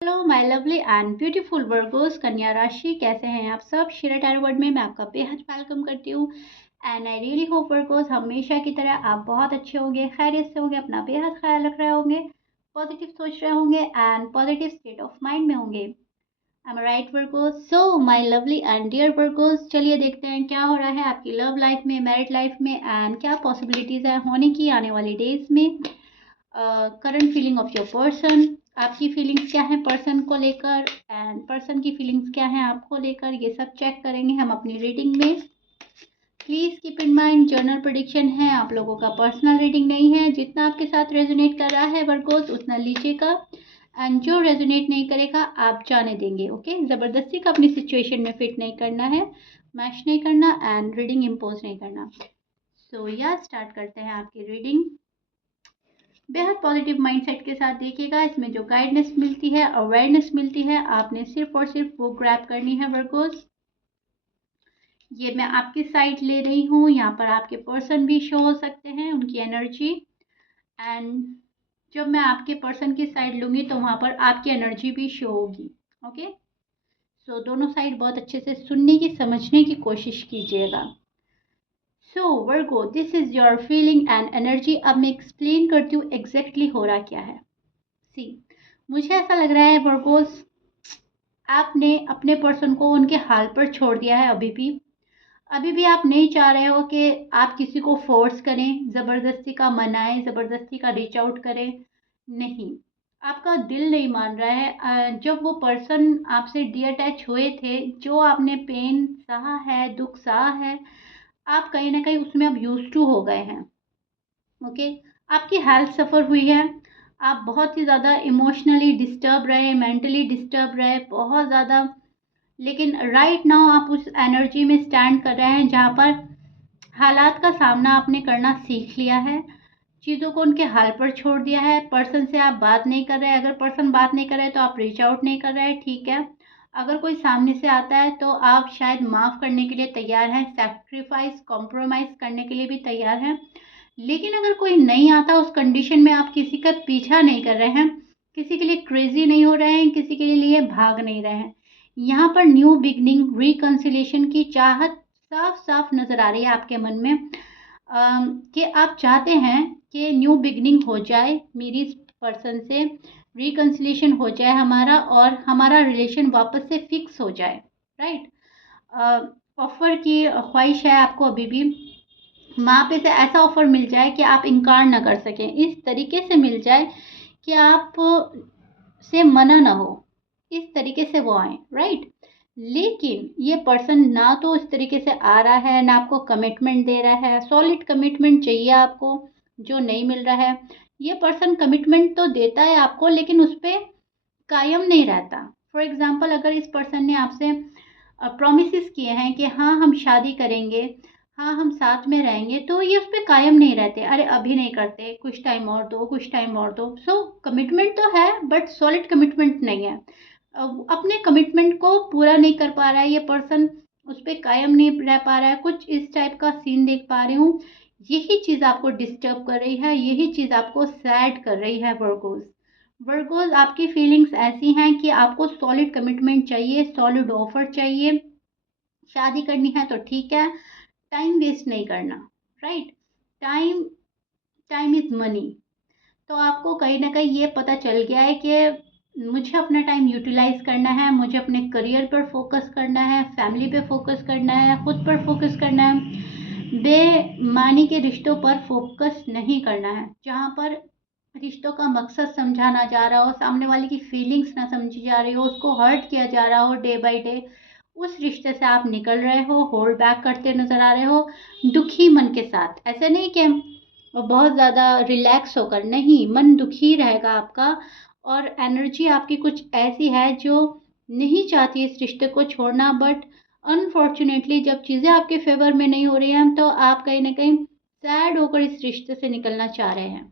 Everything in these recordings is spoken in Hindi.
Hello my lovely and beautiful Virgo's कन्या राशि, कैसे हैं आप सब। शिरा टैरो वर्ड में मैं आपका बेहद वेलकम करती हूँ and I really hope Virgo's हमेशा की तरह आप बहुत अच्छे होंगे, खैरियत से होंगे, अपना बेहद ख्याल रख रहे होंगे, पॉजिटिव सोच रहे होंगे and positive state of mind में होंगे। I am right Virgos? So my lovely and dear Virgos, चलिए देखते हैं क्या हो रहा है आपकी लव लाइफ में, मैरिड लाइफ में एंड क्या पॉसिबिलिटीज़ है होने की आने वाली डेज में। Current feeling of your person, आपकी फीलिंग्स क्या है पर्सन को लेकर एंड पर्सन की फीलिंग्स क्या है आपको लेकर, ये सब चेक करेंगे हम अपनी रीडिंग में। Please keep in mind journal prediction है, आप लोगों का पर्सनल रीडिंग नहीं है। जितना आपके साथ रेजोनेट कर रहा है वर्गोस उतना लीजिएगा एंड जो रेजोनेट नहीं करेगा आप जाने देंगे। ओके, ज़बरदस्ती का अपनी सिचुएशन में फिट नहीं करना है, मैच नहीं करना एंड रीडिंग इम्पोज नहीं करना। सो या स्टार्ट करते हैं आपकी रीडिंग। बेहद पॉजिटिव माइंडसेट के साथ देखिएगा, इसमें जो गाइडेंस मिलती है, अवेयरनेस मिलती है, आपने सिर्फ और सिर्फ वो ग्रैब करनी है वर्गोस। ये मैं आपकी साइड ले रही हूँ, यहाँ पर आपके पर्सन भी शो हो सकते हैं, उनकी एनर्जी। एंड जब मैं आपके पर्सन की साइड लूँगी तो वहाँ पर आपकी एनर्जी भी शो होगी। ओके, सो दोनों साइड बहुत अच्छे से सुनने की, समझने की कोशिश कीजिएगा। So Virgo, this is your feeling and energy. अब मैं एक्सप्लेन करती हूँ एग्जैक्टली हो रहा क्या है। सी, मुझे ऐसा लग रहा है वर्गोस, आपने अपने पर्सन को उनके हाल पर छोड़ दिया है। अभी भी आप नहीं चाह रहे हो कि आप किसी को फोर्स करें, ज़बरदस्ती का मनाएं, ज़बरदस्ती का रीच आउट करें। नहीं, आपका दिल नहीं मान रहा है। जब वो पर्सन आपसे डी अटैच हुए थे, जो आपने पेन सहा है, दुख सहा है, आप कहीं ना कहीं उसमें अब यूज टू हो गए हैं। ओके, आपकी हेल्थ सफ़र हुई है, आप बहुत ही ज़्यादा इमोशनली डिस्टर्ब रहे, मेंटली डिस्टर्ब रहे बहुत ज़्यादा। लेकिन राइट नाउ आप उस एनर्जी में स्टैंड कर रहे हैं जहाँ पर हालात का सामना आपने करना सीख लिया है, चीज़ों को उनके हाल पर छोड़ दिया है। पर्सन से आप बात नहीं कर रहे, अगर पर्सन बात नहीं कर रहे तो आप रीच आउट नहीं कर रहे, ठीक है। अगर कोई सामने से आता है तो आप शायद माफ़ करने के लिए तैयार हैं, सेक्रीफाइस कॉम्प्रोमाइज़ करने के लिए भी तैयार हैं। लेकिन अगर कोई नहीं आता, उस कंडीशन में आप किसी का पीछा नहीं कर रहे हैं, किसी के लिए क्रेजी नहीं हो रहे हैं, किसी के लिए भाग नहीं रहे हैं। यहाँ पर न्यू बिगनिंग, रिकन्सिलेशन की चाहत साफ साफ नज़र आ रही है आपके मन में। कि आप चाहते हैं कि न्यू बिगनिंग हो जाए मेरी पर्सन से, रिकन्सिलेशन हो जाए हमारा और हमारा रिलेशन वापस से फिक्स हो जाए। राइट, ऑफर की ख्वाहिश है आपको अभी भी, वहाँ पे से ऐसा ऑफर मिल जाए कि आप इनकार ना कर सकें, इस तरीके से मिल जाए कि आप से मना ना हो, इस तरीके से वो आए। राइट, लेकिन ये पर्सन ना तो इस तरीके से आ रहा है, ना आपको कमिटमेंट दे रहा है। सॉलिड कमिटमेंट चाहिए आपको, जो नहीं मिल रहा है। ये पर्सन कमिटमेंट तो देता है आपको लेकिन उस पर कायम नहीं रहता। फॉर एग्जाम्पल, अगर इस पर्सन ने आपसे प्रोमिस किए हैं कि हाँ हम शादी करेंगे, हाँ हम साथ में रहेंगे, तो ये उस पर कायम नहीं रहते। अरे अभी नहीं करते, कुछ टाइम और दो, कुछ टाइम और दो। सो कमिटमेंट तो है बट सॉलिड कमिटमेंट नहीं है। अपने कमिटमेंट को पूरा नहीं कर पा रहा है ये पर्सन, उस पर कायम नहीं रह पा रहा है। कुछ इस टाइप का सीन देख पा रही हूँ। यही चीज़ आपको डिस्टर्ब कर रही है, यही चीज़ आपको सैड कर रही है वर्गोस। वर्गोस, आपकी फीलिंग्स ऐसी हैं कि आपको सॉलिड कमिटमेंट चाहिए, सॉलिड ऑफर चाहिए। शादी करनी है तो ठीक है, टाइम वेस्ट नहीं करना। Right, time time is money. तो आपको कहीं ना कहीं ये पता चल गया है कि मुझे अपना टाइम यूटिलाइज करना है, मुझे अपने करियर पर फोकस करना है, फैमिली पे फोकस करना है, खुद पर फोकस करना है। बेमानी के रिश्तों पर फोकस नहीं करना है, जहाँ पर रिश्तों का मकसद समझा ना जा रहा हो, सामने वाले की फीलिंग्स ना समझी जा रही हो, उसको हर्ट किया जा रहा हो डे बाय डे, उस रिश्ते से आप निकल रहे हो, होल्ड बैक करते नजर आ रहे हो, दुखी मन के साथ। ऐसे नहीं कि बहुत ज़्यादा रिलैक्स होकर, नहीं, मन दुखी रहेगा आपका। और एनर्जी आपकी कुछ ऐसी है जो नहीं चाहती इस रिश्ते को छोड़ना, बट अनफॉर्चुनेटली जब चीज़ें आपके फेवर में नहीं हो रही हैं तो आप कहीं ना कहीं सैड होकर इस रिश्ते से निकलना चाह रहे हैं।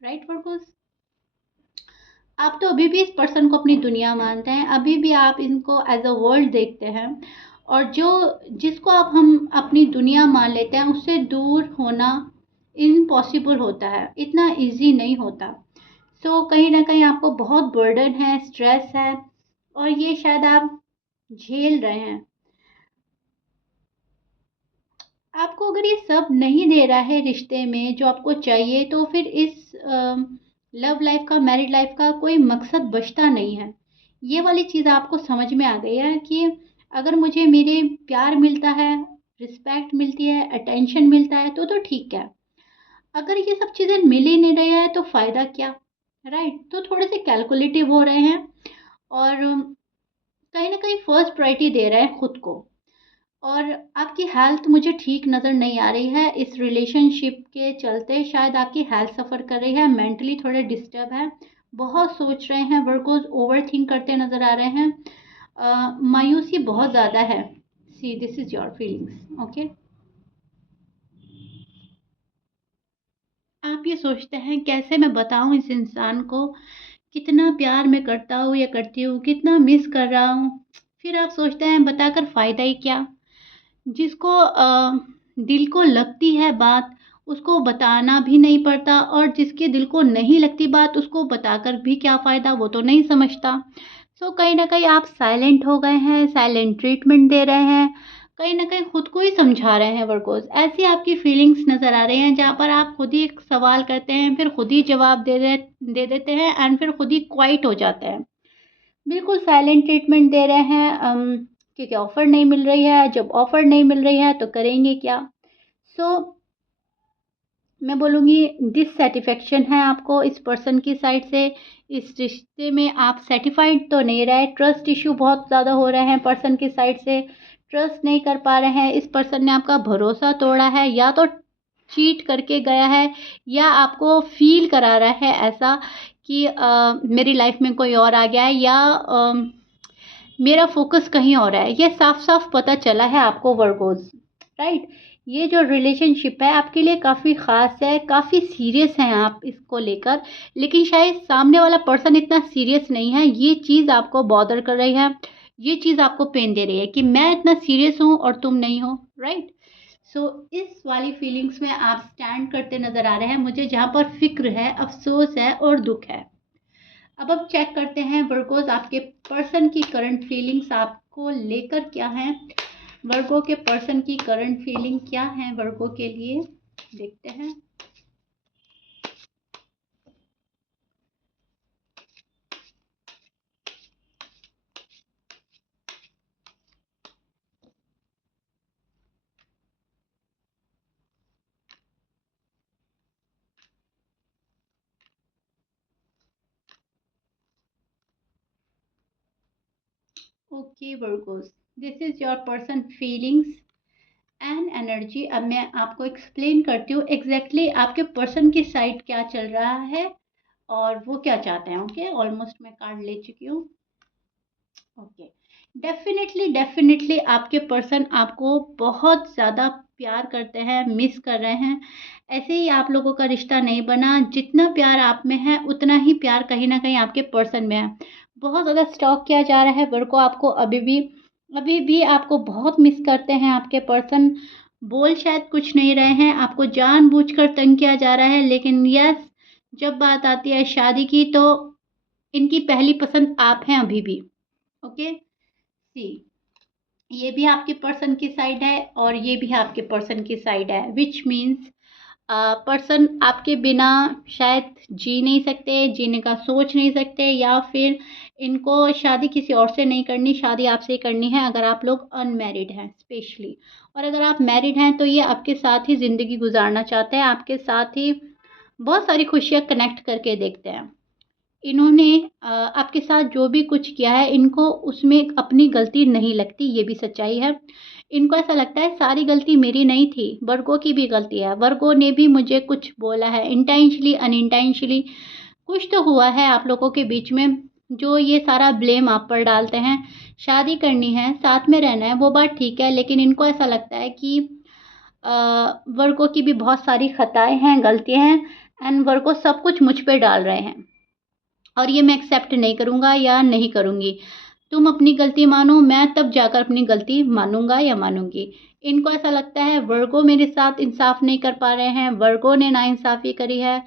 राइट पर्पज, आप तो अभी भी इस पर्सन को अपनी दुनिया मानते हैं, अभी भी आप इनको एज अ वर्ल्ड देखते हैं। और जो जिसको आप हम अपनी दुनिया मान लेते हैं, उससे दूर होना इम्पॉसिबल होता है, इतना इजी नहीं होता। सो कहीं ना कहीं आपको बहुत बर्डन है, स्ट्रेस है, और ये शायद आप झेल रहे हैं। आपको अगर ये सब नहीं दे रहा है रिश्ते में जो आपको चाहिए, तो फिर इस लव लाइफ का, मैरिड लाइफ का कोई मकसद बचता नहीं है। ये वाली चीज़ आपको समझ में आ गई है कि अगर मुझे मेरे प्यार मिलता है, रिस्पेक्ट मिलती है, अटेंशन मिलता है, तो ठीक है। अगर ये सब चीज़ें मिल ही नहीं रही है तो फ़ायदा क्या, राइट? तो थोड़े से कैलकुलेटिव हो रहे हैं, और कहीं ना कहीं फर्स्ट प्रायोरिटी दे रहे हैं खुद को। और आपकी हेल्थ मुझे ठीक नज़र नहीं आ रही है इस रिलेशनशिप के चलते। शायद आपकी हेल्थ सफ़र कर रही है, मेंटली थोड़े डिस्टर्ब है, बहुत सोच रहे हैं, वर्कोज ओवर थिंक करते नज़र आ रहे हैं, मायूसी बहुत ज़्यादा है। See this is your feelings, okay. आप ये सोचते हैं कैसे मैं बताऊं इस इंसान को कितना प्यार मैं करता हूँ या करती हूँ, कितना मिस कर रहा हूँ। फिर आप सोचते हैं बताकर फ़ायदा ही क्या। जिसको दिल को लगती है बात, उसको बताना भी नहीं पड़ता, और जिसके दिल को नहीं लगती बात, उसको बताकर भी क्या फ़ायदा, वो तो नहीं समझता। सो कहीं न कहीं आप साइलेंट हो गए हैं, साइलेंट ट्रीटमेंट दे रहे हैं, कहीं न कहीं खुद को ही समझा रहे हैं वर्कोज़। ऐसी आपकी फीलिंग्स नज़र आ रही हैं जहाँ पर आप खुद ही एक सवाल करते हैं, फिर खुद ही जवाब दे देते हैं, एंड फिर खुद ही क्वाइट हो जाते हैं। बिल्कुल साइलेंट ट्रीटमेंट दे रहे हैं, क्योंकि ऑफ़र नहीं मिल रही है। जब ऑफ़र नहीं मिल रही है तो करेंगे क्या? सो मैं बोलूँगी डिससैटिस्फैक्शन है आपको इस पर्सन की साइड से। इस रिश्ते में आप सैटिस्फाइड तो नहीं रहे, ट्रस्ट इश्यू बहुत ज़्यादा हो रहे हैं पर्सन की साइड से। ट्रस्ट नहीं कर पा रहे हैं, इस पर्सन ने आपका भरोसा तोड़ा है, या तो चीट करके गया है, या आपको फ़ील करा रहा है ऐसा कि मेरी लाइफ़ में कोई और आ गया है, या मेरा फ़ोकस कहीं और है। ये साफ-साफ पता चला है आपको वर्गोज़, राइट? ये जो रिलेशनशिप है आपके लिए काफ़ी ख़ास है, काफ़ी सीरियस हैं आप इसको लेकर, लेकिन शायद सामने वाला पर्सन इतना सीरियस नहीं है। ये चीज़ आपको बॉदर कर रही है, ये चीज़ आपको पेन दे रही है कि मैं इतना सीरियस हूँ और तुम नहीं हो, राइट? सो इस वाली फीलिंग्स में आप स्टैंड करते नज़र आ रहे हैं मुझे, जहाँ पर फ़िक्र है, अफ़सोस है और दुःख है। अब चेक करते हैं वर्गोस आपके पर्सन की करंट फीलिंग्स आपको लेकर क्या हैं। वर्गो के पर्सन की करंट फीलिंग क्या है वर्गो के लिए, देखते हैं। Okay Virgo's, this is your person feelings and energy. अब मैं आपको एक्सप्लेन करती हूँ एग्जैक्टली आपके पर्सन की साइड क्या चल रहा है और वो क्या चाहते हैं। ओके, ऑलमोस्ट मैं कार्ड ले चुकी हूँ। ओके, डेफिनेटली डेफिनेटली आपके पर्सन आपको बहुत ज़्यादा प्यार करते हैं, मिस कर रहे हैं। ऐसे ही आप लोगों का रिश्ता नहीं बना, जितना प्यार आप में है उतना ही प्यार कहीं ना कहीं आपके पर्सन में है। बहुत ज़्यादा स्टॉक किया जा रहा है वर्क को, आपको अभी भी आपको बहुत मिस करते हैं आपके पर्सन। बोल शायद कुछ नहीं रहे हैं, आपको जानबूझकर तंग किया जा रहा है, लेकिन यस, जब बात आती है शादी की तो इनकी पहली पसंद आप हैं अभी भी। ओके, सी, ये भी आपके पर्सन की साइड है और ये भी आपके पर्सन की साइड है, विच मीन्स पर्सन आपके बिना शायद जी नहीं सकते, जीने का सोच नहीं सकते, या फिर इनको शादी किसी और से नहीं करनी, शादी आपसे ही करनी है अगर आप लोग अनमैरिड हैं स्पेशली। और अगर आप मैरिड हैं तो ये आपके साथ ही ज़िंदगी गुजारना चाहते हैं, आपके साथ ही बहुत सारी खुशियाँ कनेक्ट करके देखते हैं। इन्होंने आपके साथ जो भी कुछ किया है, इनको उसमें अपनी गलती नहीं लगती, ये भी सच्चाई है। इनको ऐसा लगता है सारी गलती मेरी नहीं थी, वर्गों की भी गलती है, वर्गों ने भी मुझे कुछ बोला है, इंटेंशनली अनइंटेंशनली कुछ तो हुआ है आप लोगों के बीच में, जो ये सारा ब्लेम आप पर डालते हैं। शादी करनी है, साथ में रहना है, वो बात ठीक है, लेकिन इनको ऐसा लगता है कि अ, वर्गों की भी बहुत सारी खताएं हैं, गलतियां हैं, एंड वर्गों सब कुछ मुझ पे डाल रहे हैं, और ये मैं एक्सेप्ट नहीं करूँगा या नहीं करूँगी। तुम अपनी गलती मानो, मैं तब जाकर अपनी गलती मानूँगा या मानूँगी। इनको ऐसा लगता है वर्गो मेरे साथ इंसाफ़ नहीं कर पा रहे हैं, वर्गो ने नाइंसाफ़ी करी है,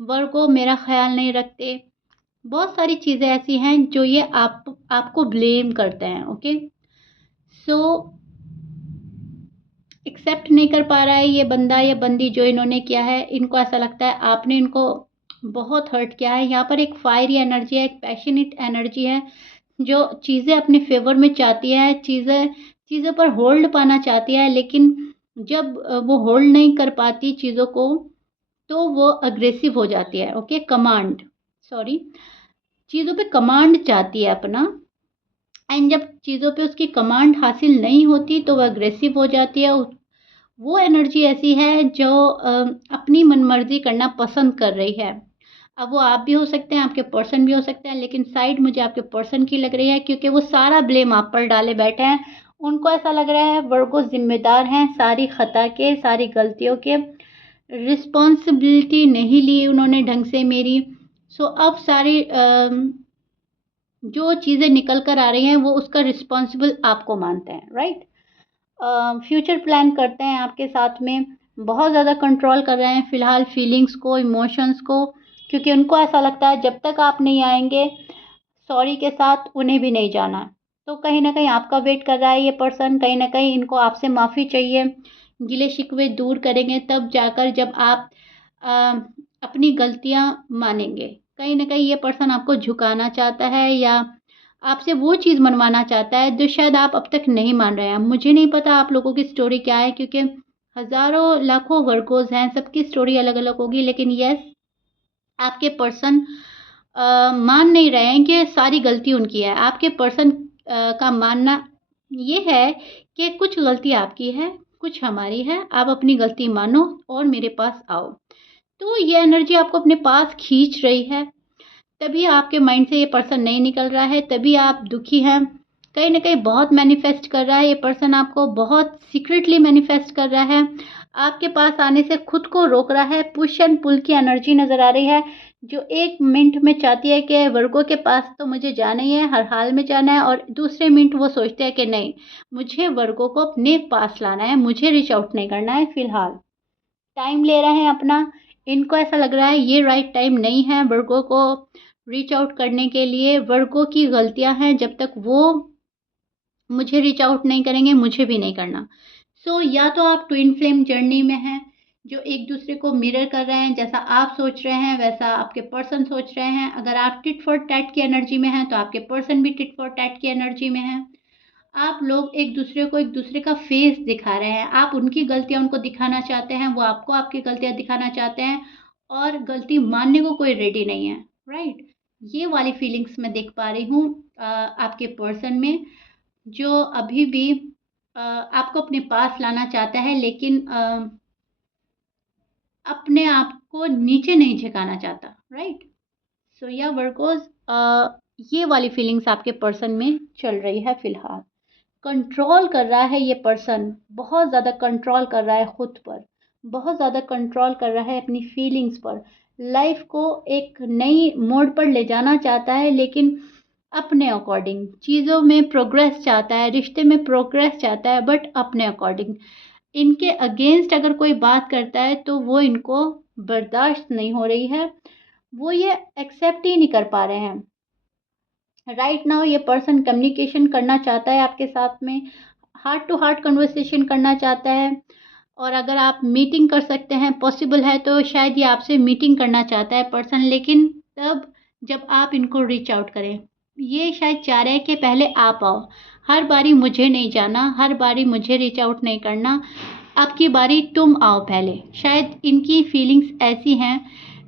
वर्गो मेरा ख़्याल नहीं रखते। बहुत सारी चीज़ें ऐसी हैं जो ये आपको ब्लेम करते हैं, ओके? सो एक्सेप्ट नहीं कर पा रहा है ये बंदा या बंदी जो इन्होंने किया है। इनको ऐसा लगता है आपने इनको बहुत हर्ट किया है। यहाँ पर एक फायरी एनर्जी है, एक पैशनेट एनर्जी है जो चीज़ें अपने फ़ेवर में चाहती है, चीज़ें चीज़ों पर होल्ड पाना चाहती है, लेकिन जब वो होल्ड नहीं कर पाती चीज़ों को, तो वो अग्रेसिव हो जाती है, ओके? सॉरी, चीज़ों पे कमांड चाहती है अपना, एंड जब चीज़ों पे उसकी कमांड हासिल नहीं होती तो वो अग्रेसिव हो जाती है। वो एनर्जी ऐसी है जो अपनी मनमर्जी करना पसंद कर रही है। अब वो आप भी हो सकते हैं, आपके पर्सन भी हो सकते हैं, लेकिन साइड मुझे आपके पर्सन की लग रही है क्योंकि वो सारा ब्लेम आप पर डाले बैठे हैं। उनको ऐसा लग रहा है वर्गो ज़िम्मेदार हैं सारी ख़ता के, सारी गलतियों के। रिस्पॉन्सिबिलिटी नहीं ली उन्होंने ढंग से मेरी। सो अब सारी जो चीज़ें निकल कर आ रही हैं वो उसका रिस्पॉन्सिबल आपको मानते हैं, राइट? फ्यूचर प्लान करते हैं आपके साथ में, बहुत ज़्यादा कंट्रोल कर रहे हैं फ़िलहाल फीलिंग्स को, इमोशंस को, क्योंकि उनको ऐसा लगता है जब तक आप नहीं आएँगे सॉरी के साथ उन्हें भी नहीं जाना। तो कहीं न कहीं आपका वेट कर रहा है ये पर्सन, कहीं न कहीं इनको आपसे माफ़ी चाहिए। गिले-शिकवे दूर करेंगे तब जाकर जब आप अ, अपनी गलतियाँ मानेंगे। कहीं न कहीं ये पर्सन आपको झुकाना चाहता है या आपसे वो चीज़ मनवाना चाहता है जो शायद आप अब तक नहीं मान रहे हैं। मुझे नहीं पता आप लोगों की स्टोरी क्या है क्योंकि हज़ारों लाखों वर्गोज़ हैं, सबकी स्टोरी अलग-अलग होगी, लेकिन येस, आपके पर्सन मान नहीं रहे हैं कि सारी गलती उनकी है। आपके पर्सन का मानना ये है कि कुछ गलती आपकी है, कुछ हमारी है, आप अपनी गलती मानो और मेरे पास आओ। तो ये एनर्जी आपको अपने पास खींच रही है, तभी आपके माइंड से ये पर्सन नहीं निकल रहा है, तभी आप दुखी हैं। कहीं न कहीं बहुत मैनिफेस्ट कर रहा है ये पर्सन आपको, बहुत सीक्रेटली मैनिफेस्ट कर रहा है। आपके पास आने से खुद को रोक रहा है, पुश एंड पुल की एनर्जी नज़र आ रही है, जो एक मिनट में चाहती है कि वर्गों के पास तो मुझे जाना ही है, हर हाल में जाना है, और दूसरे मिनट वो सोचते हैं कि नहीं, मुझे वर्गों को अपने पास लाना है, मुझे रीच आउट नहीं करना है फ़िलहाल। टाइम ले रहे हैं अपना। इनको ऐसा लग रहा है ये राइट टाइम नहीं है वर्गों को रीच आउट करने के लिए। वर्गों की गलतियां हैं, जब तक वो मुझे रीच आउट नहीं करेंगे मुझे भी नहीं करना। सो या तो आप ट्विन फ्लेम जर्नी में हैं जो एक दूसरे को मिरर कर रहे हैं, जैसा आप सोच रहे हैं वैसा आपके पर्सन सोच रहे हैं। अगर आप टिट फॉर टैट की एनर्जी में हैं तो आपके पर्सन भी टिट फॉर टैट की एनर्जी में हैं। आप लोग एक दूसरे को एक दूसरे का फेस दिखा रहे हैं। आप उनकी गलतियाँ उनको दिखाना चाहते हैं, वो आपको आपकी गलतियाँ दिखाना चाहते हैं, और गलती मानने को कोई रेडी नहीं है, राइट? ये वाली फीलिंग्स मैं देख पा रही हूँ आपके पर्सन में, जो अभी भी आपको अपने पास लाना चाहता है, लेकिन अपने आप को नीचे नहीं झुकाना चाहता, राइट? सो या वर्कोस ये वाली फीलिंग्स आपके पर्सन में चल रही है फ़िलहाल। कंट्रोल कर रहा है ये पर्सन, बहुत ज़्यादा कंट्रोल कर रहा है खुद पर, बहुत ज़्यादा कंट्रोल कर रहा है अपनी फीलिंग्स पर। लाइफ को एक नई मोड़ पर ले जाना चाहता है, लेकिन अपने अकॉर्डिंग चीज़ों में प्रोग्रेस चाहता है, रिश्ते में प्रोग्रेस चाहता है, बट अपने अकॉर्डिंग। इनके अगेंस्ट अगर कोई बात करता है तो वो इनको बर्दाश्त नहीं हो रही है, वो ये एक्सेप्ट ही नहीं कर पा रहे हैं। राइट नाउ ये पर्सन कम्युनिकेशन करना चाहता है आपके साथ में, हार्ट टू हार्ट कन्वर्सेशन करना चाहता है, और अगर आप मीटिंग कर सकते हैं, पॉसिबल है, तो शायद ये आपसे मीटिंग करना चाहता है पर्सन, लेकिन तब जब आप इनको रीच आउट करें। ये शायद चाह रहे हैं कि पहले आप आओ, हर बारी मुझे नहीं जाना, हर बारी मुझे रीच आउट नहीं करना, आपकी बारी तुम आओ पहले। शायद इनकी फीलिंग्स ऐसी हैं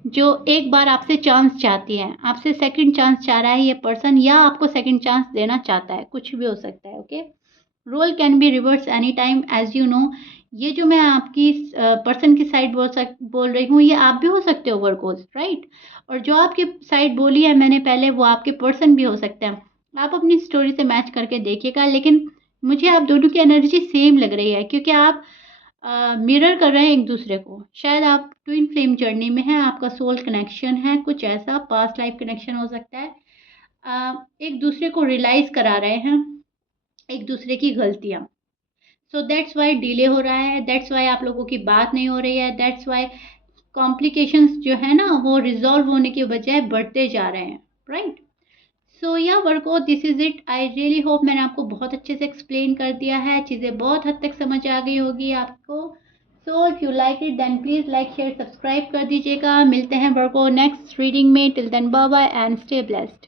जो एक बार आपसे चांस चाहती है, आपसे सेकंड चांस चाह रहा है ये पर्सन, या आपको सेकंड चांस देना चाहता है, कुछ भी हो सकता है, okay? Role can be reverse any time, as you know. ये जो मैं आपकी पर्सन की साइड बोल रही हूँ, ये आप भी हो सकते हो वर्कोस, राइट? और जो आपकी साइड बोली है मैंने पहले, वो आपके पर्सन भी हो सकते हैं। आप अपनी स्टोरी से मैच करके देखिएगा, लेकिन मुझे आप दोनों की एनर्जी सेम लग रही है क्योंकि आप मिरर कर रहे हैं एक दूसरे को। शायद आप ट्विन फ्लेम जर्नी में हैं, आपका सोल कनेक्शन है, कुछ ऐसा पास्ट लाइफ कनेक्शन हो सकता है। एक दूसरे को रियलाइज़ करा रहे हैं एक दूसरे की गलतियाँ। सो दैट्स वाई डिले हो रहा है, दैट्स वाई आप लोगों की बात नहीं हो रही है, दैट्स वाई कॉम्प्लिकेशंस जो है ना वो रिजॉल्व होने के बजाय बढ़ते जा रहे हैं, राइट? सो या Virgo, this is it. I really hope मैंने आपको बहुत अच्छे से एक्सप्लेन कर दिया है, चीज़ें बहुत हद तक समझ आ गई होगी आपको। So if you like it then please like share subscribe कर दीजिएगा। मिलते हैं वर्को नेक्स्ट रीडिंग में। Till then bye bye and stay blessed.